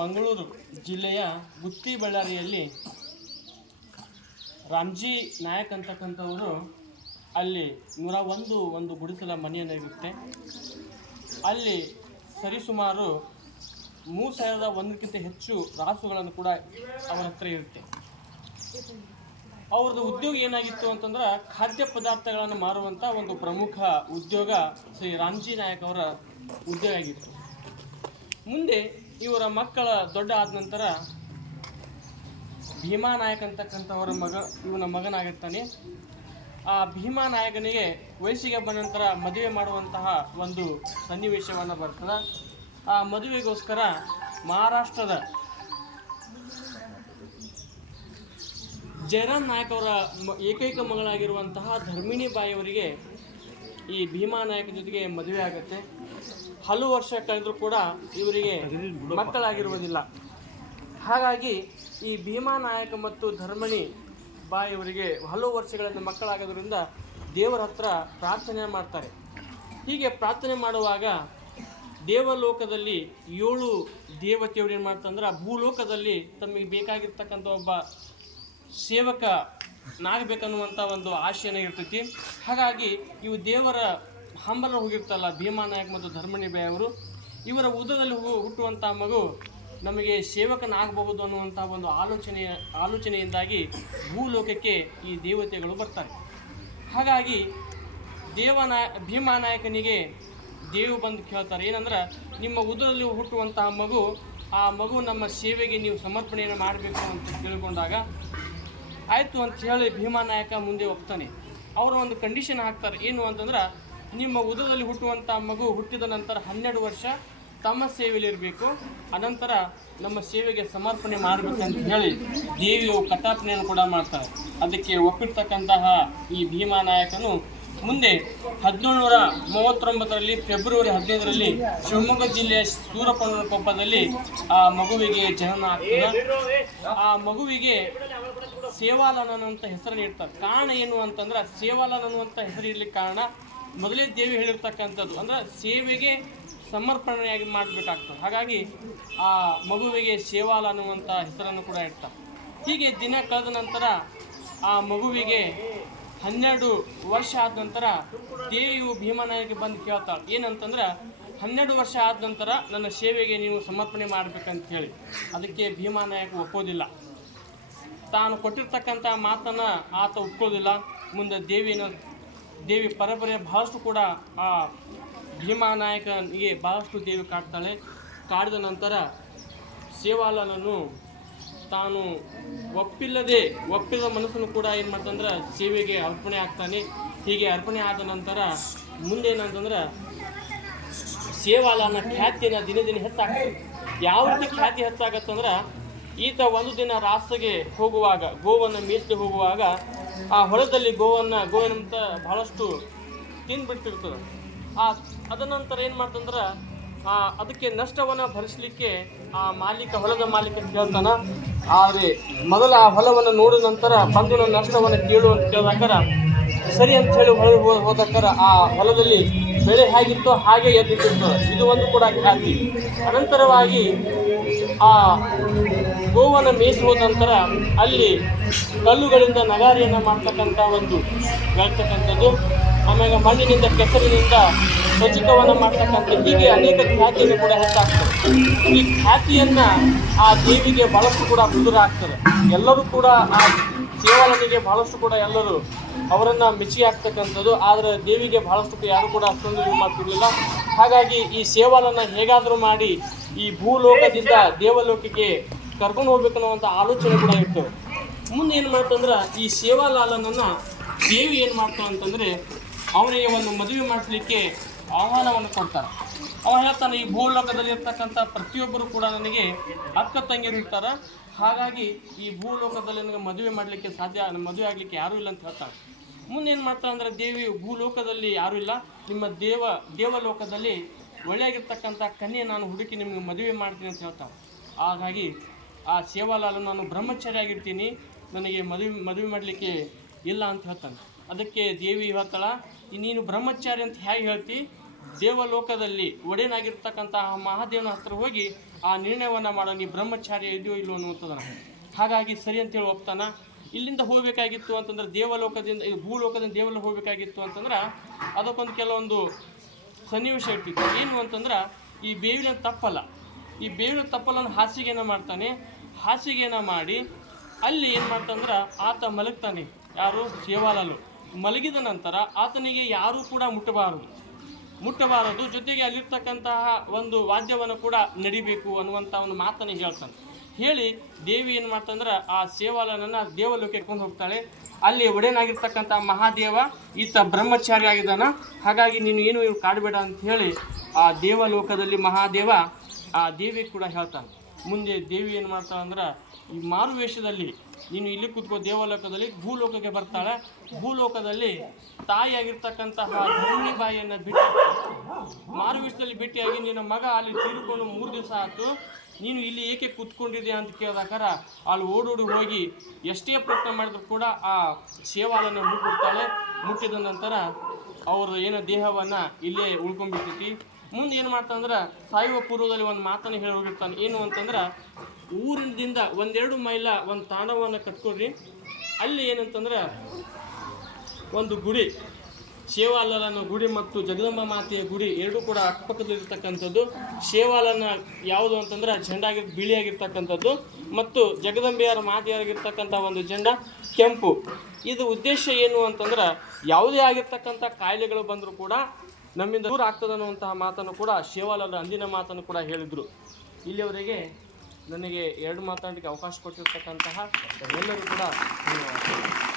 ಮಂಗಳೂರು ಜಿಲ್ಲೆಯ ಗುತ್ತಿ ಬಳ್ಳಾರಿಯಲ್ಲಿ ರಾಮ್ಜಿ ನಾಯಕ್ ಅಂತಕ್ಕಂಥವರು ಅಲ್ಲಿ ನೂರ ಒಂದು ಒಂದು ಗುಡಿಸಲ ಮನೆಯನ್ನು ಇರುತ್ತೆ ಅಲ್ಲಿ ಸರಿಸುಮಾರು ಮೂರು ಸಾವಿರದ ಒಂದಕ್ಕಿಂತ ಹೆಚ್ಚು ರಾಸುಗಳನ್ನು ಕೂಡ ಅವರ ಹತ್ರ ಇರುತ್ತೆ. ಅವ್ರದ್ದು ಉದ್ಯೋಗ ಏನಾಗಿತ್ತು ಅಂತಂದ್ರೆ ಖಾದ್ಯ ಪದಾರ್ಥಗಳನ್ನು ಮಾರುವಂಥ ಒಂದು ಪ್ರಮುಖ ಉದ್ಯೋಗ ಶ್ರೀ ರಾಮ್ಜಿ ನಾಯಕ್ ಅವರ ಉದ್ಯೋಗ ಆಗಿತ್ತು. ಮುಂದೆ ಇವರ ಮಕ್ಕಳ ದೊಡ್ಡ ಆದ ನಂತರ ಭೀಮಾ ನಾಯಕ್ ಅಂತಕ್ಕಂಥವರ ಮಗ, ಇವನ ಮಗನಾಗಿರ್ತಾನೆ. ಆ ಭೀಮಾ ನಾಯಕನಿಗೆ ವಯಸ್ಸಿಗೆ ಬಂದ ನಂತರ ಮದುವೆ ಮಾಡುವಂತಹ ಒಂದು ಸನ್ನಿವೇಶವನ್ನು ಬರ್ತದೆ. ಆ ಮದುವೆಗೋಸ್ಕರ ಮಹಾರಾಷ್ಟ್ರದ ಜಯರಾಮ್ ನಾಯಕ್ ಅವರ ಏಕೈಕ ಮಗಳಾಗಿರುವಂತಹ ಧರ್ಮಿಣಿ ಬಾಯಿಯವರಿಗೆ ಈ ಭೀಮಾ ನಾಯಕ ಜೊತೆಗೆ ಮದುವೆ ಆಗುತ್ತೆ. ಹಲವು ವರ್ಷ ಕಳೆದರೂ ಕೂಡ ಇವರಿಗೆ ಮಕ್ಕಳಾಗಿರುವುದಿಲ್ಲ. ಹಾಗಾಗಿ ಈ ಭೀಮಾ ನಾಯಕ ಮತ್ತು ಧರ್ಮಣಿ ಬಾಯಿಯವರಿಗೆ ಹಲವು ವರ್ಷಗಳಿಂದ ಮಕ್ಕಳಾಗೋದ್ರಿಂದ ದೇವರ ಹತ್ರ ಪ್ರಾರ್ಥನೆ ಮಾಡ್ತಾರೆ. ಹೀಗೆ ಪ್ರಾರ್ಥನೆ ಮಾಡುವಾಗ ದೇವಲೋಕದಲ್ಲಿ ಏಳು ದೇವತೆಯವರು ಏನು ಮಾಡ್ತಂದ್ರೆ ಭೂಲೋಕದಲ್ಲಿ ತಮಗೆ ಬೇಕಾಗಿರ್ತಕ್ಕಂಥ ಒಬ್ಬ ಸೇವಕ ನಾಗಬೇಕನ್ನುವಂಥ ಒಂದು ಆಶಯನ ಇರ್ತೈತಿ. ಹಾಗಾಗಿ ಇವು ದೇವರ ಹಂಬಲ ಹೋಗಿರ್ತಲ್ಲ ಭೀಮಾ ನಾಯಕ್ ಮತ್ತು ಧರ್ಮಣಿ ಬಾಯಿ ಅವರು, ಇವರ ಉದರದಲ್ಲಿ ಹು- ಹುಟ್ಟುವಂಥ ಮಗು ನಮಗೆ ಸೇವಕನಾಗಬಹುದು ಅನ್ನುವಂಥ ಒಂದು ಆಲೋಚನೆಯ ಆಲೋಚನೆಯಿಂದಾಗಿ ಭೂಲೋಕಕ್ಕೆ ಈ ದೇವತೆಗಳು ಬರ್ತಾರೆ. ಹಾಗಾಗಿ ದೇವನಾಯ ಭೀಮಾನಾಯಕನಿಗೆ ದೇವು ಬಂದು ಕೇಳ್ತಾರೆ, ಏನಂದ್ರೆ ನಿಮ್ಮ ಉದರಲ್ಲಿ ಹುಟ್ಟುವಂತಹ ಮಗು, ಆ ಮಗು ನಮ್ಮ ಸೇವೆಗೆ ನೀವು ಸಮರ್ಪಣೆಯನ್ನು ಮಾಡಬೇಕು ಅಂತ ತಿಳ್ಕೊಂಡಾಗ ಆಯಿತು ಅಂತ ಹೇಳಿ ಭೀಮಾ ನಾಯಕ ಮುಂದೆ ಹೋಗ್ತಾನೆ. ಅವರು ಒಂದು ಕಂಡೀಷನ್ ಹಾಕ್ತಾರೆ, ಏನು ಅಂತಂದ್ರೆ ನಿಮ್ಮ ಉದರದಲ್ಲಿ ಹುಟ್ಟುವಂಥ ಮಗು ಹುಟ್ಟಿದ ನಂತರ ಹನ್ನೆರಡು ವರ್ಷ ತಮ್ಮ ಸೇವೆಯಲ್ಲಿರಬೇಕು. ಅನಂತರ ನಮ್ಮ ಸೇವೆಗೆ ಸಮರ್ಪಣೆ ಮಾಡಬೇಕಂತ ಹೇಳಿ ದೇವಿಯು ಕಟಾಪಣೆಯನ್ನು ಕೂಡ ಮಾಡ್ತಾರೆ. ಅದಕ್ಕೆ ಒಪ್ಪಿರ್ತಕ್ಕಂತಹ ಈ ಭೀಮಾ ನಾಯಕನು ಮುಂದೆ ಹದಿನೇಳುನೂರ ಮೂವತ್ತೊಂಬತ್ತರಲ್ಲಿ ಫೆಬ್ರವರಿ ಹದಿನೈದರಲ್ಲಿ ಶಿವಮೊಗ್ಗ ಜಿಲ್ಲೆಯ ಸೂರಪನಕೊಪ್ಪದಲ್ಲಿ ಆ ಮಗುವಿಗೆ ಜನನ ಆಗ್ತದೆ. ಆ ಮಗುವಿಗೆ ಸೇವಾಲನ ಅನ್ನುವಂಥ ಹೆಸರು ಇಡ್ತಾರೆ ಕಾರಣ ಏನು ಅಂತಂದ್ರೆ ಸೇವಾಲನ್ ಅನ್ನುವಂಥ ಹೆಸರು ಇಡ್ಲಿಕ್ಕೆ ಕಾರಣ ಮೊದಲೇ ದೇವಿ ಹೇಳಿರ್ತಕ್ಕಂಥದ್ದು, ಅಂದ್ರೆ ಸೇವೆಗೆ ಸಮರ್ಪಣೆಯಾಗಿ ಮಾಡಬೇಕಾಗ್ತದೆ. ಹಾಗಾಗಿ ಆ ಮಗುವಿಗೆ ಸೇವಾಲ ಅನ್ನುವಂಥ ಹೆಸರನ್ನು ಕೂಡ ಇಡ್ತಾರೆ. ಹೀಗೆ ದಿನ ಕಳೆದ ನಂತರ ಆ ಮಗುವಿಗೆ ಹನ್ನೆರಡು ವರ್ಷ ಆದ ನಂತರ ದೇವಿಯು ಭೀಮನಾಯಕ್ಕೆ ಬಂದು ಕೇಳ್ತಾಳೆ, ಏನಂತಂದ್ರೆ ಹನ್ನೆರಡು ವರ್ಷ ಆದ ನಂತರ ನನ್ನ ಸೇವೆಗೆ ನೀವು ಸಮರ್ಪಣೆ ಮಾಡಬೇಕಂತ ಹೇಳಿ. ಅದಕ್ಕೆ ಭೀಮಾನಾಯಕ ಒಪ್ಪೋದಿಲ್ಲ. ತಾನು ಕೊಟ್ಟಿರ್ತಕ್ಕಂಥ ಮಾತನ್ನು ಆತ ಒಪ್ಕೋದಿಲ್ಲ. ಮುಂದೆ ದೇವಿನ ದೇವಿ ಪರಂಪರೆ ಬಹಳಷ್ಟು ಕೂಡ ಆ ಭೀಮಾ ನಾಯಕನಿಗೆ ಬಹಳಷ್ಟು ದೇವಿ ಕಾಡ್ತಾಳೆ. ಕಾಡಿದ ನಂತರ ಸೇವಾಲನನ್ನು ತಾನು ಒಪ್ಪಿಲ್ಲದೆ ಒಪ್ಪಿದ ಮನಸ್ಸನ್ನು ಕೂಡ ಏನು ಮಾಡ್ತಂದ್ರೆ ಸೇವೆಗೆ ಅರ್ಪಣೆ ಆಗ್ತಾನೆ. ಹೀಗೆ ಅರ್ಪಣೆ ಆದ ನಂತರ ಮುಂದೇನಂತಂದ್ರೆ ಸೇವಾಲನ ಖ್ಯಾತಿಯನ್ನು ದಿನೇ ದಿನ ಹೆಚ್ಚಾಗ್ತದೆ. ಯಾವ ರೀತಿ ಖ್ಯಾತಿ ಹೆಚ್ಚಾಗತ್ತಂದ್ರೆ, ಈತ ಒಂದು ದಿನ ರಾಸಗೆ ಹೋಗುವಾಗ ಗೋವನ್ನು ಮೇಯಿಸಿ ಹೋಗುವಾಗ ಆ ಹೊಲದಲ್ಲಿ ಗೋವನ್ನು, ಗೋವಿನಂತ ಬಹಳಷ್ಟು ತಿಂದ್ಬಿಟ್ಟಿರ್ತದೆ ಆ ಅದ ನಂತರ ಏನು ಮಾಡ್ತಂದ್ರೆ, ಆ, ಅದಕ್ಕೆ ನಷ್ಟವನ್ನು ಭರಿಸಲಿಕ್ಕೆ ಆ ಮಾಲೀಕ, ಹೊಲದ ಮಾಲೀಕ ಕೇಳ್ತಾನ ಆದರೆ ಮೊದಲು ಆ ಹೊಲವನ್ನು ನೋಡಿದ ನಂತರ ಬಂದಿನ ನಷ್ಟವನ್ನು ಕೇಳು ಅಂತ ಕೇಳಿದಾಕರ, ಸರಿ ಅಂತ ಹೇಳಿ ಹೊಳ ಹೋ ಹೋದಕ್ಕರ ಆ ಹೊಲದಲ್ಲಿ ಬೆಳೆ ಹೇಗಿತ್ತೋ ಹಾಗೆ ಎದ್ದಿತ್ತು ಇದು ಒಂದು ಕೂಡ ಖ್ಯಾತಿ. ಅನಂತರವಾಗಿ ಆ ಗೋವನ್ನು ಮೇಯಿಸುವ ನಂತರ ಅಲ್ಲಿ ಕಲ್ಲುಗಳಿಂದ ನಗಾರಿಯನ್ನು ಮಾಡ್ತಕ್ಕಂಥ ಒಂದು ಹೇಳ್ತಕ್ಕಂಥದ್ದು. ಆಮೇಲೆ ಮಣ್ಣಿನಿಂದ ಕೆಸರಿನಿಂದ ಸಜ್ಜಿಕವನ್ನು ಮಾಡ್ತಕ್ಕಂಥ ಹೀಗೆ ಅನೇಕ ಖ್ಯಾತಿಯನ್ನು ಕೂಡ ಹೆಚ್ಚಾಗ್ತದೆ. ಈ ಖ್ಯಾತಿಯನ್ನು ಆ ದೇವಿಗೆ ಬಹಳಷ್ಟು ಕೂಡ ಮುದುರಾಗ್ತದೆ. ಎಲ್ಲರೂ ಕೂಡ ಆ ಸೇವಾಲನಿಗೆ ಬಹಳಷ್ಟು ಕೂಡ ಎಲ್ಲರೂ ಅವರನ್ನು ಮೆಚ್ಚಿ ಆಗ್ತಕ್ಕಂಥದ್ದು ಆದರೆ ದೇವಿಗೆ ಬಹಳಷ್ಟು ಯಾರು ಕೂಡ ಅಷ್ಟೊಂದು ಇದು ಮಾಡ್ತಿರ್ಲಿಲ್ಲ. ಹಾಗಾಗಿ ಈ ಸೇವಾಲನ್ನು ಹೇಗಾದರೂ ಮಾಡಿ ಈ ಭೂಲೋಕದಿಂದ ದೇವಲೋಕಕ್ಕೆ ಕರ್ಕೊಂಡು ಹೋಗ್ಬೇಕನ್ನುವಂಥ ಆಲೋಚನೆ ಕೂಡ ಇತ್ತು. ಮುಂದೆ ಏನು ಮಾಡ್ತಂದ್ರೆ, ಈ ಸೇವಾಲಾಲನನ್ನು ದೇವಿ ಏನು ಮಾಡ್ತಾಳೆ ಅಂತಂದ್ರೆ ಅವನಿಗೆ ಒಂದು ಮದುವೆ ಮಾಡಿಸ್ಲಿಕ್ಕೆ ಆಹ್ವಾನವನ್ನು ಕೊಡ್ತಾರೆ. ಅವ ಹೇಳ್ತಾನೆ ಈ ಭೂಲೋಕದಲ್ಲಿ ಇರ್ತಕ್ಕಂಥ ಪ್ರತಿಯೊಬ್ಬರು ಕೂಡ ನನಗೆ ಅಕ್ಕ ತಂಗಿಯರು ಇರ್ತಾರೆ. ಹಾಗಾಗಿ ಈ ಭೂಲೋಕದಲ್ಲಿ ನನಗೆ ಮದುವೆ ಮಾಡಲಿಕ್ಕೆ ಸಾಧ್ಯ, ಮದುವೆ ಆಗಲಿಕ್ಕೆ ಯಾರೂ ಇಲ್ಲ ಅಂತ ಹೇಳ್ತಾರೆ. ಮುಂದೇನು ಏನು ಅಂದರೆ, ದೇವಿ ಭೂಲೋಕದಲ್ಲಿ ಯಾರೂ ಇಲ್ಲ. ನಿಮ್ಮ ದೇವ, ದೇವಲೋಕದಲ್ಲಿ ಒಳ್ಳೆಯಾಗಿರ್ತಕ್ಕಂಥ ಕನ್ಯೆ ನಾನು ಹುಡುಕಿ ನಿಮಗೆ ಮದುವೆ ಮಾಡ್ತೀನಿ ಅಂತ ಹೇಳ್ತಾಳೆ ಹಾಗಾಗಿ ಆ ಸೇವಾಲಾಲು ನಾನು ಬ್ರಹ್ಮಚಾರಿ ಆಗಿರ್ತೀನಿ ನನಗೆ ಮದುವೆ ಮದುವೆ ಮಾಡಲಿಕ್ಕೆ ಇಲ್ಲ ಅಂತ ಹೇಳ್ತಾನೆ ಅದಕ್ಕೆ ದೇವಿ ಹೇಳ್ತಾಳ "ಈ ನೀನು ಬ್ರಹ್ಮಚಾರಿ ಅಂತ ಹೇಗೆ ಹೇಳ್ತಿ? ದೇವಲೋಕದಲ್ಲಿ ಒಡೆಯನಾಗಿರ್ತಕ್ಕಂತಹ ಮಹಾದೇವನ ಹತ್ರ ಹೋಗಿ ಆ ನಿರ್ಣಯವನ್ನು ಮಾಡೋ, ನೀ ಬ್ರಹ್ಮಚಾರ್ಯ ಇದೆಯೋ ಇಲ್ಲೋ ಅನ್ನುವಂಥದ್ದನ್ನು. ಹಾಗಾಗಿ ಸರಿ ಅಂತೇಳಿ ಒಪ್ತಾನ. ಇಲ್ಲಿಂದ ಹೋಗಬೇಕಾಗಿತ್ತು ಅಂತಂದ್ರೆ ದೇವಲೋಕದಿಂದ ಭೂಲೋಕದಿಂದ ದೇವಲೋಕ ಹೋಗಬೇಕಾಗಿತ್ತು ಅಂತಂದ್ರೆ ಅದಕ್ಕೊಂದು ಕೆಲವೊಂದು ಸನ್ನಿವೇಶ ಇಟ್ಟಿತ್ತು. ಏನು ಅಂತಂದ್ರೆ ಈ ಬೇವಿನ ತಪ್ಪಲ್ಲ ಈ ಬೇವಿನ ತಪ್ಪಲನ್ನು ಹಾಸಿಗೆನ ಮಾಡ್ತಾನೆ. ಹಾಸಿಗೆನ ಮಾಡಿ ಅಲ್ಲಿ ಏನು ಮಾಡ್ತಂದ್ರೆ ಆತ ಮಲಗ್ತಾನೆ. ಯಾರು? ಸೇವಾಲಲು. ಮಲಗಿದ ನಂತರ ಆತನಿಗೆ ಯಾರೂ ಕೂಡ ಮುಟ್ಟಬಾರದು. ಮುಟ್ಟಬಾರದು. ಜೊತೆಗೆ ಅಲ್ಲಿರ್ತಕ್ಕಂತಹ ಒಂದು ವಾದ್ಯವನ್ನು ಕೂಡ ನಡಿಬೇಕು ಅನ್ನುವಂಥ ಒಂದು ಮಾತನ್ನು ಹೇಳ್ತಾನೆ. ಹೇಳಿ ದೇವಿ ಏನು ಮಾಡ್ತಂದ್ರೆ ಆ ಸೇವಾಲನನ್ನು ದೇವಲೋಕಕ್ಕೆ ಕೊಂಡು ಹೋಗ್ತಾಳೆ. ಅಲ್ಲಿ ಒಡೆಯನಾಗಿರ್ತಕ್ಕಂಥ ಮಹಾದೇವ ಈತ ಬ್ರಹ್ಮಚಾರಿ ಆಗಿದ್ದಾನ. ಹಾಗಾಗಿ ನೀನು ಏನು ಕಾಡಬೇಡ ಅಂತ ಹೇಳಿ ಆ ದೇವಲೋಕದಲ್ಲಿ ಮಹಾದೇವ ಆ ದೇವಿ ಕೂಡ ಹೇಳ್ತಾನೆ. ಮುಂದೆ ದೇವಿ ಏನು ಮಾಡ್ತಾಳೆ ಅಂದ್ರೆ, ಈ ಮಾರುವೇಷದಲ್ಲಿ, ನೀನು ಇಲ್ಲಿ ಕೂತ್ಕೋ, ದೇವಲೋಕದಲ್ಲಿ ಭೂಲೋಕಕ್ಕೆ ಬರ್ತಾಳೆ. ಭೂಲೋಕದಲ್ಲಿ ತಾಯಿಯಾಗಿರ್ತಕ್ಕಂತಹ ಧರಣಿ ಬಾಯಿಯನ್ನು ಬಿಟ್ಟು ಮಾರುವೇಷದಲ್ಲಿ ಭೇಟಿಯಾಗಿ ನಿನ್ನ ಮಗ ಅಲ್ಲಿ ತೀರ್ಕೊಂಡು ಮೂರು ದಿವಸ ಆಯಿತು. ನೀನು ಇಲ್ಲಿ ಏಕೆ ಕೂತ್ಕೊಂಡಿದೆ ಅಂತ ಕೇಳಿದಾಗ ಅಲ್ಲಿ ಓಡೋಡಿ ಹೋಗಿ ಎಷ್ಟೇ ಪ್ರಯತ್ನ ಮಾಡಿದ್ರು ಕೂಡ ಆ ಸೇವಾಲನ್ನು ಮುಟ್ಬಿಡ್ತಾಳೆ. ಮುಟ್ಟಿದ ನಂತರ ಅವರ ಏನೋ ದೇಹವನ್ನು ಇಲ್ಲೇ ಉಳ್ಕೊಂಡ್ಬಿಡ್ತೈತಿ. ಮುಂದೆ ಏನು ಮಾಡ್ತಾನಂದ್ರೆ ಸಾಯುವ ಪೂರ್ವದಲ್ಲಿ ಒಂದು ಮಾತನ್ನು ಹೇಳಿ ಹೋಗಿರ್ತಾನೆ. ಏನು ಅಂತಂದ್ರೆ, ಊರಿನಿಂದ ಒಂದೆರಡು ಮೈಲ ಒಂದು ತಾಣವನ್ನು ಕಟ್ಕೊಡ್ರಿ. ಅಲ್ಲಿ ಏನಂತಂದ್ರೆ, ಒಂದು ಗುಡಿ ಶೇವಾಲನ ಗುಡಿ ಮತ್ತು ಜಗದಂಬ ಮಾತೆಯ ಗುಡಿ ಎರಡೂ ಕೂಡ ಅಕ್ಕಪಕ್ಕದಲ್ಲಿರ್ತಕ್ಕಂಥದ್ದು. ಶೇವಾಲನ ಯಾವುದು ಅಂತಂದ್ರೆ, ಜೆಂಡಾಗಿ ಬಿಳಿಯಾಗಿರ್ತಕ್ಕಂಥದ್ದು ಮತ್ತು ಜಗದಂಬೆಯರ ಮಾತೆಯಾಗಿರ್ತಕ್ಕಂಥ ಒಂದು ಜಂಡ ಕೆಂಪು. ಇದು ಉದ್ದೇಶ ಏನು ಅಂತಂದ್ರೆ, ಯಾವುದೇ ಆಗಿರ್ತಕ್ಕಂಥ ಕಾಯಿಲೆಗಳು ಬಂದರೂ ಕೂಡ ನಮ್ಮಿಂದ ದೂರ ಆಗ್ತದೆ ಅನ್ನುವಂತಹ ಮಾತನ್ನು ಕೂಡ ಶೇವಾಲರ ಅಂದಿನ ಮಾತನ್ನು ಕೂಡ ಹೇಳಿದರು. ಇಲ್ಲಿಯವರೆಗೆ ನನಗೆ ಎರಡು ಮಾತಾಡಲಿಕ್ಕೆ ಅವಕಾಶ ಕೊಟ್ಟಿರ್ತಕ್ಕಂತಹ ಎಲ್ಲರೂ ಕೂಡ ಧನ್ಯವಾದ